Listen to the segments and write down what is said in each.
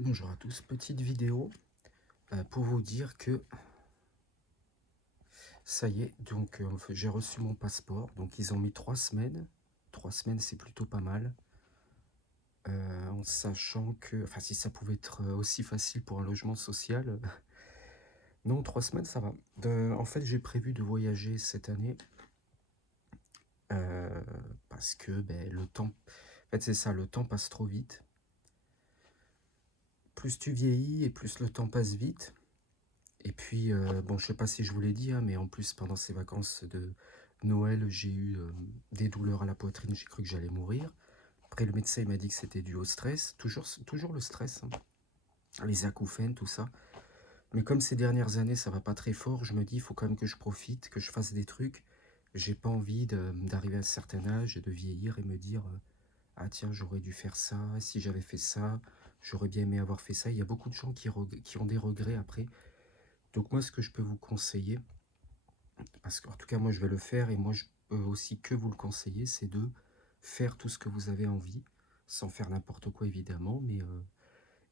Bonjour à tous, petite vidéo pour vous dire que ça y est, donc j'ai reçu mon passeport, donc ils ont mis 3 semaines. 3 semaines, c'est plutôt pas mal, en sachant que, enfin si ça pouvait être aussi facile pour un logement social, non 3 semaines ça va. En fait j'ai prévu de voyager cette année, euh, parce que ben, le temps, en fait c'est ça, le temps passe trop vite. Plus tu vieillis et plus le temps passe vite. Et puis, bon, je sais pas si je vous l'ai dit, hein, mais en plus, pendant ces vacances de Noël, j'ai eu des douleurs à la poitrine, j'ai cru que j'allais mourir. Après, le médecin il m'a dit que c'était dû au stress, toujours le stress, hein, les acouphènes, tout ça. Mais comme ces dernières années, ça va pas très fort, je me dis, il faut quand même que je profite, que je fasse des trucs. J'ai pas envie d'arriver à un certain âge et de vieillir et me dire, ah tiens, j'aurais dû faire ça, si j'avais fait ça, j'aurais bien aimé avoir fait ça. Il y a beaucoup de gens qui ont des regrets après. Donc moi, ce que je peux vous conseiller, parce qu'en tout cas, moi, je vais le faire et moi, je peux aussi que vous le conseiller, c'est de faire tout ce que vous avez envie, sans faire n'importe quoi, évidemment, mais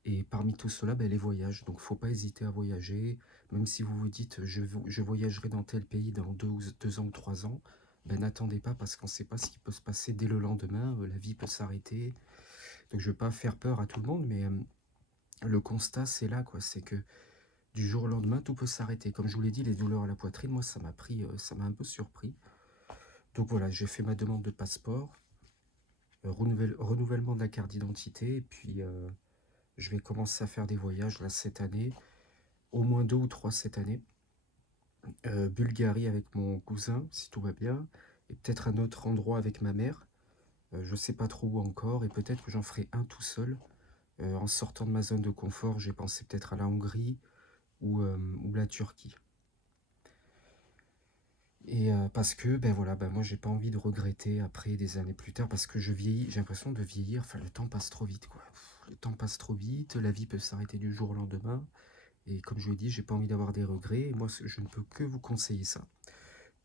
et parmi tout cela, ben, les voyages. Donc, faut pas hésiter à voyager, même si vous vous dites, je voyagerai dans tel pays dans 2 ans ou 3 ans, ben, n'attendez pas parce qu'on ne sait pas ce qui peut se passer dès le lendemain, la vie peut s'arrêter. Donc, je ne veux pas faire peur à tout le monde, mais le constat, c'est là, quoi, c'est que du jour au lendemain, tout peut s'arrêter. Comme je vous l'ai dit, les douleurs à la poitrine, moi, ça m'a un peu surpris. Donc voilà, j'ai fait ma demande de passeport, renouvellement de la carte d'identité, et puis je vais commencer à faire des voyages là cette année, au moins 2 ou 3 cette année. Bulgarie avec mon cousin, si tout va bien, et peut-être un autre endroit avec ma mère. Je sais pas trop où encore, et peut-être que j'en ferai un tout seul. En sortant de ma zone de confort, j'ai pensé peut-être à la Hongrie ou la Turquie. Et parce que, ben voilà, ben moi j'ai pas envie de regretter après des années plus tard, parce que je vieillis, j'ai l'impression de vieillir, enfin le temps passe trop vite quoi. Le temps passe trop vite, la vie peut s'arrêter du jour au lendemain, et comme je l'ai dit, j'ai pas envie d'avoir des regrets, et moi je ne peux que vous conseiller ça.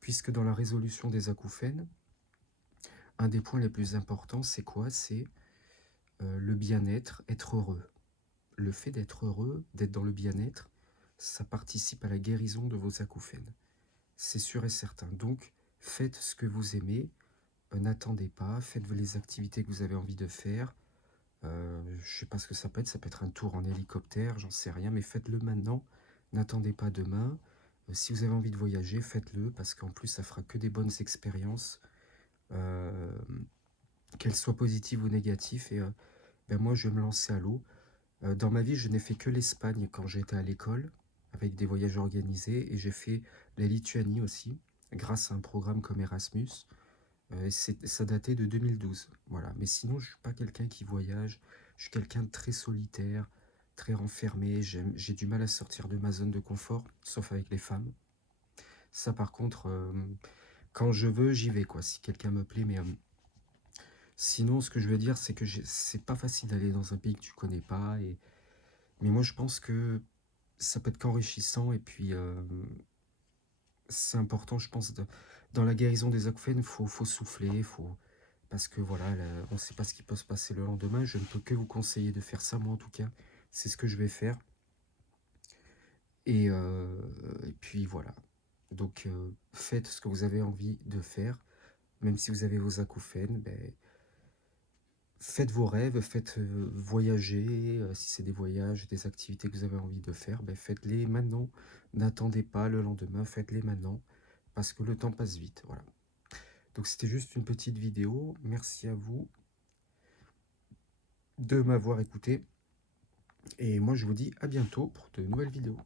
Puisque dans la résolution des acouphènes, un des points les plus importants, c'est quoi? C'est le bien-être, être heureux. Le fait d'être heureux, d'être dans le bien-être, ça participe à la guérison de vos acouphènes. C'est sûr et certain. Donc, faites ce que vous aimez, n'attendez pas, faites les activités que vous avez envie de faire. Je sais pas ce que ça peut être un tour en hélicoptère, j'en sais rien, mais faites-le maintenant, n'attendez pas demain. Si vous avez envie de voyager, faites-le, parce qu'en plus, ça fera que des bonnes expériences, euh, qu'elles soient positives ou négatives, et ben moi, je vais me lancer à l'eau. Dans ma vie, je n'ai fait que l'Espagne quand j'étais à l'école, avec des voyages organisés, et j'ai fait la Lituanie aussi, grâce à un programme comme Erasmus. Ça datait de 2012, voilà. Mais sinon, je suis pas quelqu'un qui voyage. Je suis quelqu'un de très solitaire, très renfermé. J'ai du mal à sortir de ma zone de confort, sauf avec les femmes. Ça, par contre, quand je veux, j'y vais, quoi. Si quelqu'un me plaît, mais sinon, ce que je veux dire, c'est que c'est pas facile d'aller dans un pays que tu connais pas. Mais moi, je pense que ça peut être qu'enrichissant. Et puis, c'est important, je pense, dans la guérison des acouphènes, faut souffler, parce que voilà, on ne sait pas ce qui peut se passer le lendemain. Je ne peux que vous conseiller de faire ça, moi en tout cas. C'est ce que je vais faire. Et puis voilà. Donc faites ce que vous avez envie de faire. Même si vous avez vos acouphènes, ben, faites vos rêves, faites voyager. Si c'est des voyages, des activités que vous avez envie de faire, ben, faites-les maintenant. N'attendez pas le lendemain, faites-les maintenant. Parce que le temps passe vite. Voilà. Donc c'était juste une petite vidéo. Merci à vous de m'avoir écouté. Et moi je vous dis à bientôt pour de nouvelles vidéos.